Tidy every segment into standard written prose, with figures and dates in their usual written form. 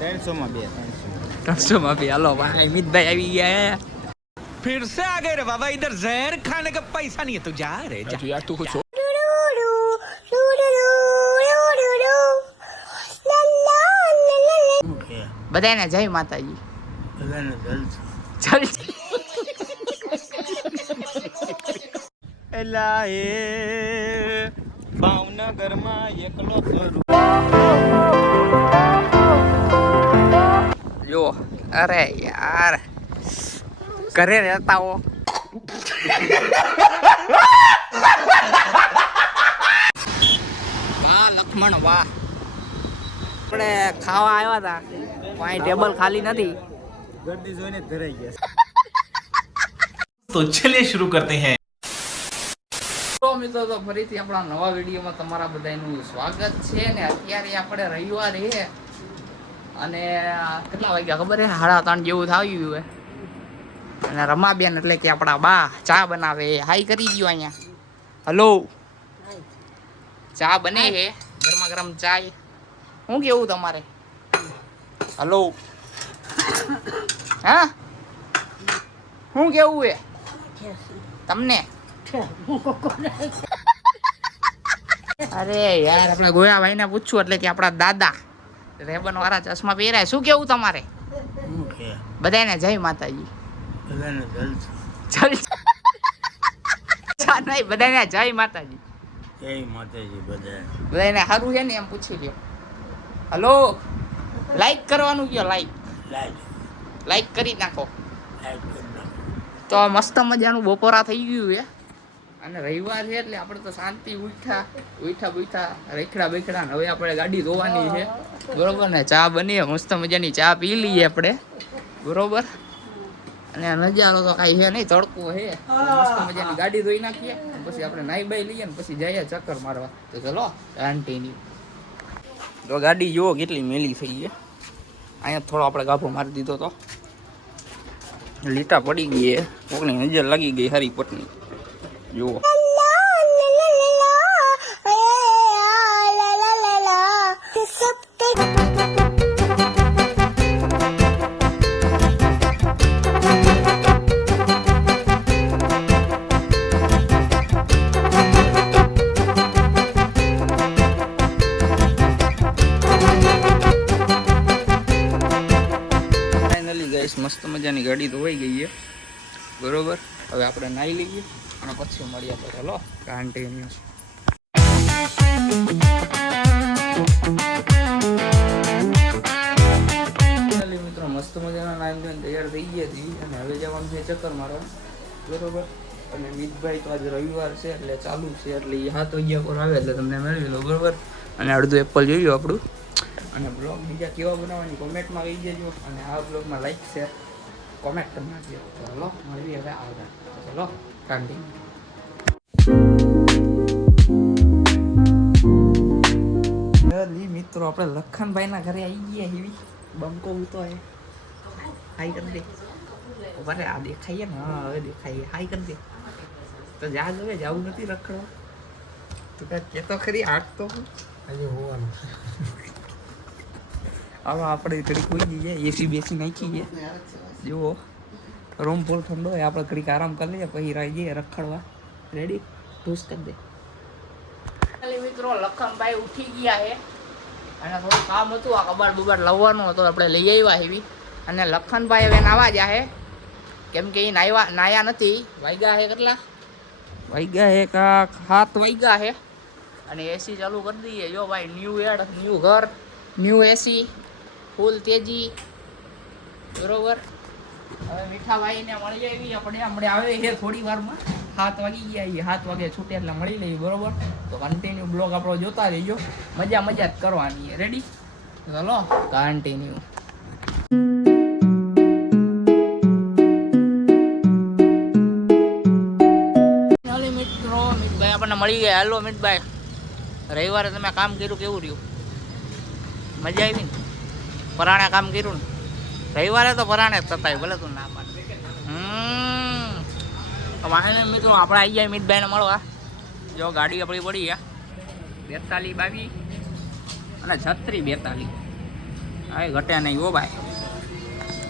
300 માં બે 300 માં બે હાલો ભાઈ મિતભાઈ આવી ગયા फिर से आ गए रे बाबा इधर जहर खाने का पैसा नहीं है तू जा रे जा यार तू कुछ બધાને જય માતાજી બધાને ચાલ એલા એ ભાવનગર માં એકલો કરું જો અરે યાર ઘરે રહેતા હો વાહ લક્ષ્મણ વાહ આપણે ખાવા આવ્યા હતા અહીં ટેબલ ખાલી નથી ગરદી જોઈને ધરાઈ ગયા तो चलिए शुरू करते हैं તો મિત્રો તો ફરીથી આપણા નવા વિડીયોમાં તમારા બધાનું સ્વાગત છે ને અત્યારે આપણે રવિવાર છે અને કેટલા વાગ્યા ખબર છે 3:30 જેવું થયું હોય અને રમાબેન એટલે કે આપણા બા ચા બનાવે હાઈ કરી ગયો અહીંયા હલો ચા બને છે ગરમા ગરમ ચા શું કેવું તમારે હલો હા શું કેવું છે તમને અરે યાર આપણે ગોયા ભાઈ ને પૂછ્યું એટલે કે આપણા દાદા રેબન વાળા ચશ્મા પહેરાય શું કેવું તમારે બધાને જય માતાજી બધાને ચલ નહીં બધાને જય માતાજી જય માતાજી બધાને સારું છે ને એમ પૂછી લ્યો હલો લાઈક કરવાનું કયો લાઈક કરી નાખો તો મસ્ત મજાનું બપોરા થઈ ગયું છે અને રવિવાર છે એટલે આપણે તો શાંતિ ઉઠા રેખડા બેખડા હવે આપણે ગાડી ધોવાની છે બરોબર ને ચા બની મસ્ત મજાની ચા પી લઈએ આપણે બરોબર અને નજારો તો કાંઈ છે નહીં તડકો છે મસ્ત મજાની ગાડી ધોઈ નાખીએ પછી આપણે નાઈ બાઈ લઈએ ને પછી જઈએ ચક્કર મારવા તો ચલો કન્ટિન્યુ તો ગાડી જુઓ કેટલી મેલી થઈ છે અહીંયા થોડો આપણે ગાભો મારી દીધો તો લીટા પડી ગઈ કોકની નજર લાગી ગઈ હારી પટની જુઓ મસ્ત મજાની ગાડી ધોવાઈ ગઈ છે બરોબર હવે આપણે નાઈ લઈએ અને પછી મળીએ તો ચલો કન્ટિન્યુ મિત્રો મસ્ત મજાના નાઈ ધોઈને તૈયાર થઈ ગયા હતી અને હવે જવાનું છે ચક્કર મારવા બરોબર અને મિતભાઈ તો આજે રવિવાર છે એટલે ચાલુ છે એટલે 7 વાગ્યા પર આવે એટલે તમને મેળવી લો બરોબર અને અડધું એપલ જોયું આપણું અને બ્લોગ બીજા કેવા બનાવવાની કોમેન્ટમાં કહી દેજો અને આ બ્લોગમાં લાઈક શેર કોમેન્ટ કરી નાખજો ચલો મળીએ હવે આવતા ચલો કન્ટિન્યુ મિત્રો આપણે લખનભાઈના ઘરે આવી ગયા એવી બંકો ઉતો હે હાઈ કરી દે બરે આ દેખાઈએ ને હા હવે દેખાઈએ હાઈ કરી દે તો જા હવે જવું નથી રખડવા તું કે તો ખરી આટ તો હજી હોવાનું હવે આપણે ઘડીક કોઈ જઈએ એસી બેસી નાખી છે જુઓ રૂમ ફૂલ ઠંડો હોય આપણે ઘડીક આરામ કરી લઈએ પછી રહી જઈએ રખડવા રેડી ઢૂસ કરી દે મિત્રો લખનભાઈ ઉઠી ગયા છે અને થોડું કામ હતું આ કબાડ બબાડ લાવવાનું હતું આપણે લઈ આવ્યા એવી અને લખનભાઈ હવે નાવા જાય કેમ કે એ નાયા નથી વાગ્યા છે કેટલા વાગ્યા છે કાંક 7 વાગ્યા છે અને એસી ચાલુ કરી દઈએ જો ભાઈ ન્યૂ ઘર ન્યૂ એસી ફૂલ તેજી બરોબર હવે મીઠાભાઈને મળી આવી આપણે હમણાં આવે છે થોડી વારમાં 7 વાગી ગયા 7 વાગે છૂટે એટલે મળી લઈએ બરોબર તો કન્ટિન્યુ બ્લોગ આપણો જોતા રહેજો મજા જ કરવાની રેડી ચલો કન્ટિન્યુ મિત્રો મિતભાઈ આપણને મળી ગયા હાલો મિતભાઈ રવિવારે તમે કામ કર્યું કેવું રહ્યું મજા આવી ને પરાણે કામ કર્યું ને રવિવારે તો પરાણે જ થતા ભલે તું ના પાડ વાહને મિત્રો આપણે આવી જાય મિતભાઈને મળવા જો ગાડી આપણી પડી ગયા 42 22 અને 36 42 હા ઘટે નહીં હો ભાઈ.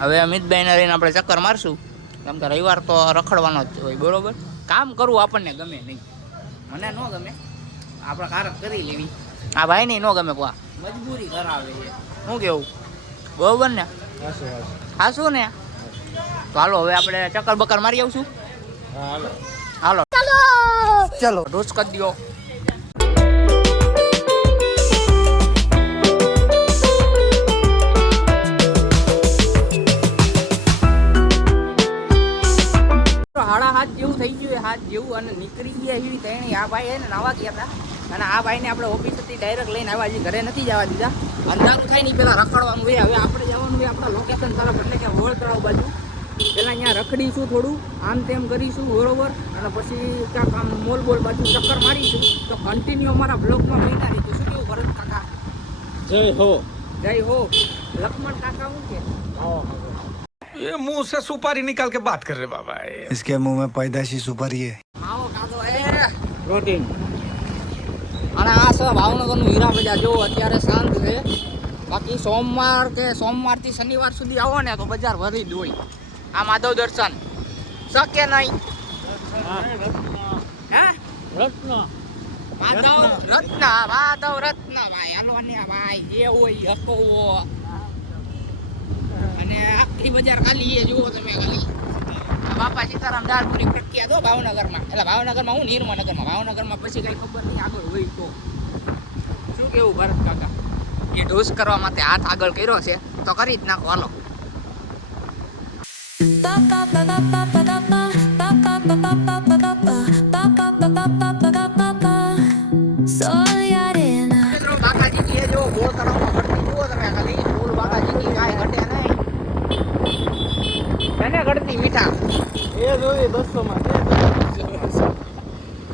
હવે અમિતભાઈને રહીને આપણે ચક્કર મારશું, કેમ કે રવિવાર તો રખડવાનો જ હોય. બરોબર, કામ કરવું આપણને ગમે નહીં, મને ન ગમે, આપણે કારક કરી લેવી. આ ભાઈ નહીં ન ગમે, કોઈ મજબૂરી કરાવે છે. શું કેવું, બરોબર ને? હા શું ને, તો હાલો હવે આપણે ચક્કર બક્કર મારી આવશું. હાલો ચલો ઢોસ કરી દો. હાડા હાથ જેવું થઈ ગયું, હાથ જેવું, અને નીકળી ગયા એવી તેણી. આ ભાઈ એને નાવા ગયા હતા, અને આ ભાઈને આપણે ઓફિસથી ડાયરેક્ટ લઈને આવ્યા. હજી ઘરે નથી જવા દીધા, અંધારું થાય નહીં પહેલાં રખડવાનું હોય. હવે આપણે જવાનું હોય આપણા લોકેશન તરફ, એટલે કે વોળ તળાવ બાજુ. પહેલાં અહીંયા રખડીશું, થોડું આમ તેમ કરીશું, બરોબર, અને પછી ક્યાંક આમ મોલ બોલ બાજુ ચક્કર મારીશું. તો કન્ટિન્યુ અમારા બ્લોગમાં મહિના રહીશું. શું કેવું ભરત કાકા? જય હો. જય હો. લક્ષ્મણ કાકા શું કે? ये मुंह से सुपारी निकाल के बात कर रहे बाबा. इसके मुंह में पैदाशी सुपारी है. આવો કાદો પ્રોટીન. અને આ છે ભાવનગરનું હીરા બજાર. જો અત્યારે શાંત છે, બાકી સોમવારથી શનિવાર સુધી આવો ને તો બજાર ભરી જ હોય. આ માધવ દર્શન શક્ય નહીં. હે રત્ન માધવ રત્ન ભાઈ, હાલો ને ભાઈ, જે હોય હકોવો. અને આખી બજાર ખાલી એ જુઓ તમે ખાલી. બાપા સીતારામ દાળપુરી પ્રખ્યાત હો ભાવનગરમાં. એટલે ભાવનગરમાં હું નિર્મનગરમાં, ભાવનગરમાં પછી કઈ ખબર નહીં આગળ હોય તો. શું કેવું ભરત કાકા? એ ઢોસ કરવા માટે હાથ આગળ કર્યો છે તો કરી જ નાખો. હાલો બાકાજી કી જો ગોળ તળાવમાં ઘટતી જુઓ તમે ખાલી. ફૂલ બાકાજી કી કાંઈ ઘટે નહીં. એને ઘટતી મીઠા એ જોઈ 200 માં.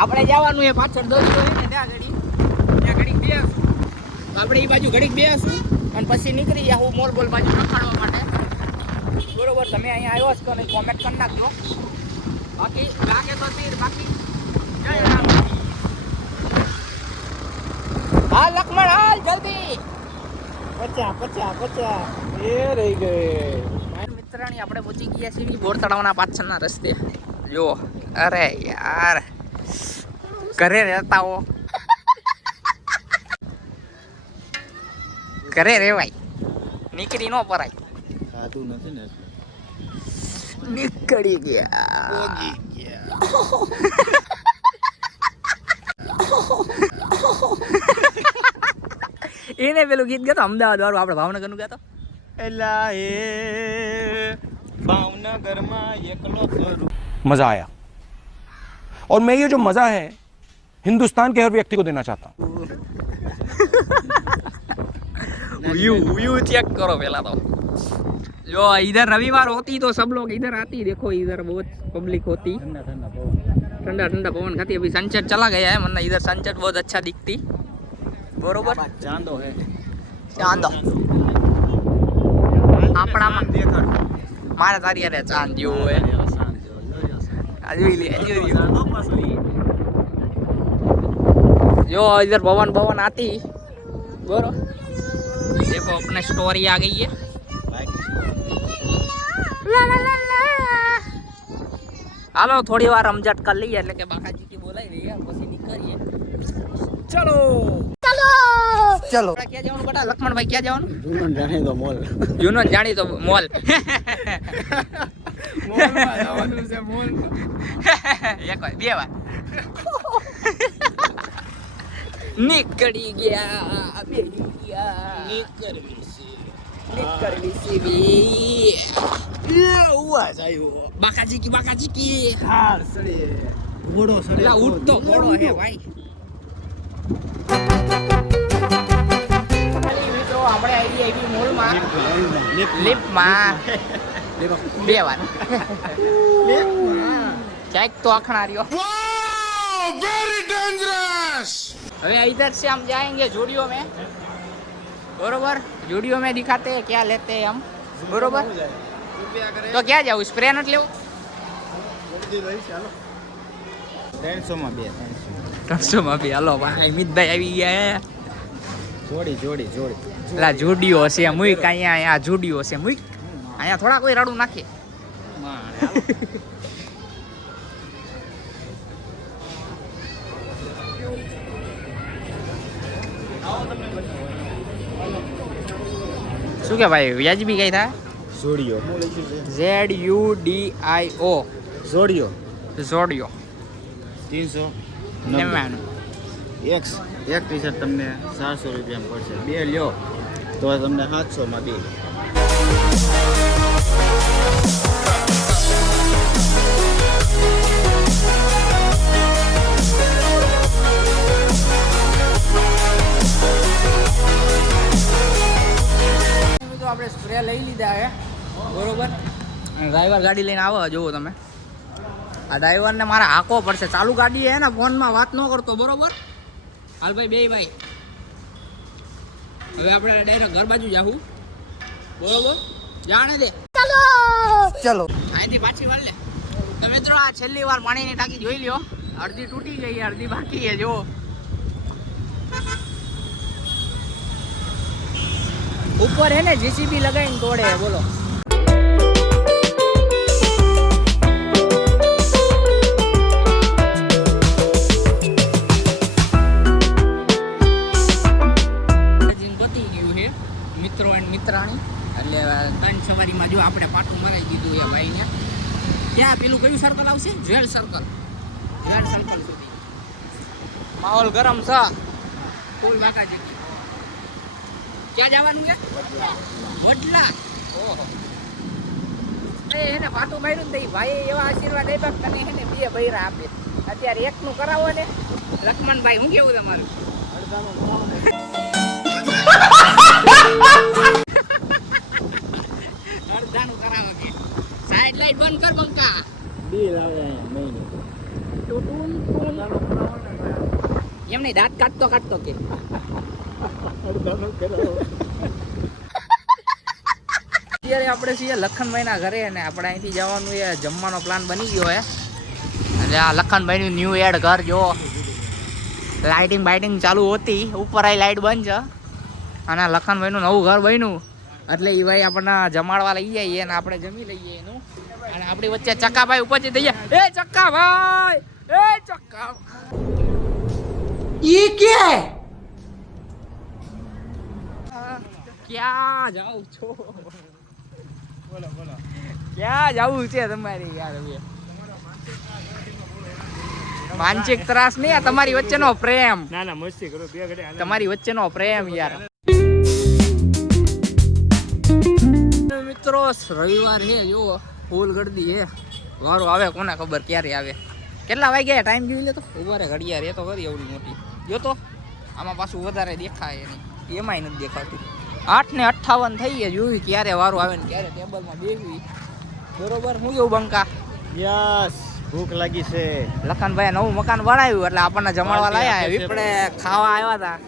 આપણે જવાનું એ પાછળ દોરી હોય ને ત્યાં ઘડીક બેસ. આપણે એ બાજુ ઘડીક બેસું અને પછી નીકળી જાઉં મોલ બોલ બાજુ રખાડવા માટે. બરોબર, તમે અહીંયા આવ્યો છો તો કોમેન્ટ કરી નાખજો. બાકી લાગે તો તીર, બાકી જય રામ. હાલ લક્ષ્મણ હાલ જલ્દી. 50 એ રહી ગઈ. મિત્રાણી આપણે પહોંચી ગયા છીએ બોર તળાવના પાછળના રસ્તે. જો અરે યાર, ઘરે રહેતા હો, ઘરે રેવાય, નીકળી ન પરાય. સાદું નથી ને એટલે. નીકળી ગયા. એને પેલું ગીત ગાતો અમદાવાદ વાળું, આપણે ભાવનગરનું ગાતો. એલા એ ભાવનગરમાં એકલો કરું. मज़ा आया और मैं ये जो मज़ा है हिंदुस्तान के हर व्यक्ति को देना चाहता हूँ. व्यू चेक करो पहला तो. जो इधर रविवार होती तो सब लोग इधर आती. देखो इधर बहुत पब्लिक होती. ठंडा ठंडा पवन खाती. अभी सनसेट चला गया है, वरना इधर सनसेट बहुत अच्छा दिखती. बरोबर, ચાંદો હે. ચાંદો આપણામાં દેખાડ. મારે તારી યારે ચાંદ જેવું હોય. આ જોઈ લે, જોઈ લે. जो इधर भवन आती. बरो देखो अपने स्टोरी आ गई है. હાલો થોડી વાર રમઝટ કરી લઈએ, એટલે કે બાકાજી કી બોલાઈ રહી યાર, પછી નીકળીએ. ચલો ક્યાં જવાનું બેટા લક્ષ્મણભાઈ? ક્યાં જવાનું? જૂનો જાણી તો મોલ. જૂનો જાણી તો મોલ. મોલમાં જવાનું છે મોલ. એક વાર બે વાર નીકળી ગયા. નીકળવી છે બી. ઉવાજ આવ્યો. બાકાજી કી હાર સડે. ઘોડો સડે. એલા ઉઠતો ઘોડો હે ભાઈ. મિત્રો આપણે આવી મોલમાં લિફ્ટમાં બે વાર ક્યાંક તો આખણા રહ્યો. હવે इधर से हम जाएंगे जूडियो में. बरोबर, जूडियो में दिखाते हैं क्या लेते हैं हम. बरोबर, तो क्या जाऊँ स्प्रे नट लेવું? 300 માં બે. 300 માં બી. હાલો ભાઈ મિતભાઈ આવી ગયા. જોડી એટલે જુડિયો છે મુઈક અહીંયા જુડિયો છે મુઈક અહીંયા થોડા કોઈ રડું નાખે શું કે ભાઈ વ્યાજબી કઈ થાય જોડિયો ZUDIO જોડિયો જોડિયો 390 એક ટી-શર્ટ તમને 400 રૂપિયામાં પડશે બે લ્યો તો તમને 700 માં બે તો આપણે સ્પ્રે લઈ લીધા હે બરોબર ડ્રાઈવર ગાડી લઈને આવો જોવો તમે આ ડ્રાઈવરને મારે હાંકવો પડશે ચાલુ ગાડી હે ને ફોનમાં વાત ન કરતો બરોબર હાલ ભાઈ બે ભાઈ હવે આપણે ડાયરેક્ટ ઘર બાજુ જાવું બરોબર જાણે દે ચલો અહીંથી પાછી વાર લે તો મિત્રો આ છેલ્લી વાર પાણીની ટાંકી જોઈ લ્યો અડધી તૂટી ગઈ અડધી બાકી છે જો ઉપર હે ને JCB લગાવીને તોડે બોલો મિત્રો એન્ડ મિત્રાણી એટલે 3 સવારીમાં જો આપણે પાટું મરાઈ દીધું એ ભાઈને ક્યાં પેલું કયું સર્કલ આવશે જ્વેલ સર્કલ સુધી માહોલ ગરમ છે ફૂલ વાકા જગ્યા ક્યાં જવાનું છે વડલા ઓહો એને પાટું માર્યું ને ભાઈ એવા આશીર્વાદ આપ્યા તને એને બે બૈરા આપે અત્યારે એકનું કરાવો ને લક્ષ્મણભાઈ હું કેવું તમારું અડધાનું કરાવો કે સાઈડ લાઈટ બંધ કર બંકા બિલ આવે મહિને એમ નહીં દાંત કાઢતો કે અત્યારે આપણે છીએ લખનભાઈના ઘરે અને આપણે અહીંથી જવાનું એ જમવાનો પ્લાન બની ગયો હે એટલે આ લખનભાઈનું ન્યૂ એડ ઘર જો લાઇટિંગ બાઇટિંગ ચાલુ હતી ઉપર આ લાઇટ બંધ છે અને લખનભાઈનું નવું ઘર બન્યું એટલે એ ભાઈ આપણને જમાડવા લઈ જઈએ અને આપણે જમી લઈએ એનું અને આપણી વચ્ચે ચક્કાભાઈ ઉપરથી દઈએ એ ચક્કાભાઈ ઈ કે ક્યાં જાઉં છો બોલો ક્યાં જવું છે તમારે યાર હવે માનસિક ત્રાસ નહીં આ તમારી વચ્ચેનો પ્રેમ ના મસ્તી કરો બે ઘડે તમારી વચ્ચેનો પ્રેમ યાર મિત્રો રવિવાર છે જો ફૂલ ગળદી છે વારો આવે કોને ખબર ક્યારે આવે કેટલા વાગ્યા ટાઈમ જોઈ લે તો ઉભા રે ઘડિયાળ એ તો કરી એવડી મોટી જો તો આમાં પાછું વધારે દેખાય નહીં એમાંય નથી દેખાતું 8:58 થઈ ગયા જોયું ક્યારે વારો આવે ને ક્યારે ટેબલમાં બેસવી બરોબર હું કેવું બંકા યસ ભૂખ લાગી છે લખનભાઈ નવું મકાન બનાવ્યું એટલે આપણને જમાડવા લાયા વિપડે ખાવા આવ્યા હતા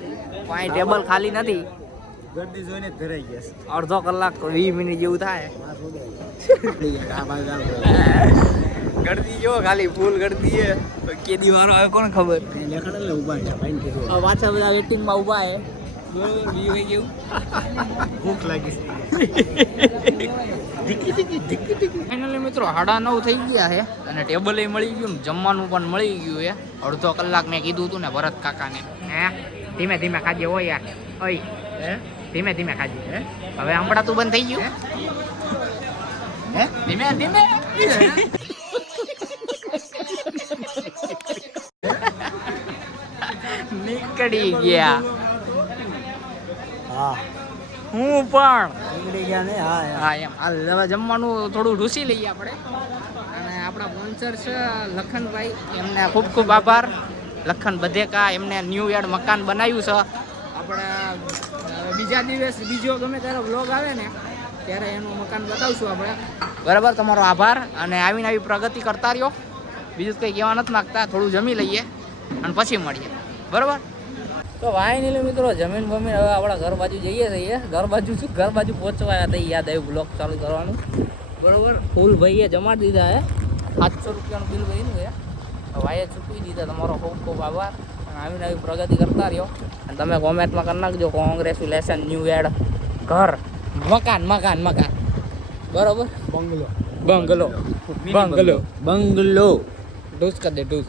પાણી ટેબલ ખાલી નથી ગરદી જોઈને ધરાઈ ગયા અડધો કલાક 20 મિનિટ જેવું થાય ગરદી જો ખાલી ફૂલ ગરદી છે કેદી વારો આવે કોને ખબર પાછા બધા વેટિંગમાં ઊભા છે ભૂખ લાગી ફાઇનલી મિત્રો 9:30 થઈ ગયા છે અને ટેબલ મળી ગયું ને જમવાનું પણ મળી ગયું છે અડધો કલાક મેં કીધું હતું ને ભરત કાકાને હે ધીમે ધીમે ખાજે હોય યાર ઓય હે ધીમે ધીમે ખાજે હે હવે હમણાં બંધ થઈ ગયું હે ધીમે ધીમે નીકળી ગયા હા હું પણ નીકળી ગયા ને હા એમ હાલ હવે જમવાનું થોડું ઢૂસી લઈએ આપણે અને આપણા સ્પોન્સર છે લખનભાઈ એમને ખૂબ ખૂબ આભાર લખન બધેકા એમને ન્યૂ યાર્ડ મકાન બનાવ્યું છે આપણે બીજા દિવસ બીજો ગમે ત્યારે વ્લોગ આવે ને ત્યારે એનું મકાન બતાવશું આપણે બરાબર તમારો આભાર અને આવીને આવી પ્રગતિ કરતા રહ્યો બીજું કંઈ કહેવા નથી માગતા થોડું જમી લઈએ અને પછી મળીએ બરાબર તો ફાઇનલી મિત્રો જમીન બમીન હવે આપણા ઘર બાજુ જઈએ છીએ ઘર બાજુ પહોંચવા હતા યાદ આવ્યું બ્લોગ ચાલુ કરવાનું બરાબર ફૂલ ભાઈએ જમાડી દીધા હે 700 રૂપિયાનું બિલ બન્યું છે ભાઈએ ચૂકવી દીધા તમારો ખૂબ ખૂબ આભાર આવી નવી પ્રગતિ કરતા રહ્યો અને તમે કોમેન્ટમાં કરી નાખજો કોંગ્રેચ્યુલેશન ન્યૂ એડ ઘર મકાન મકાન મકાન બરોબર બંગલો બંગલો બંગલો બંગલો ઢૂસ કરી દે ઢૂસ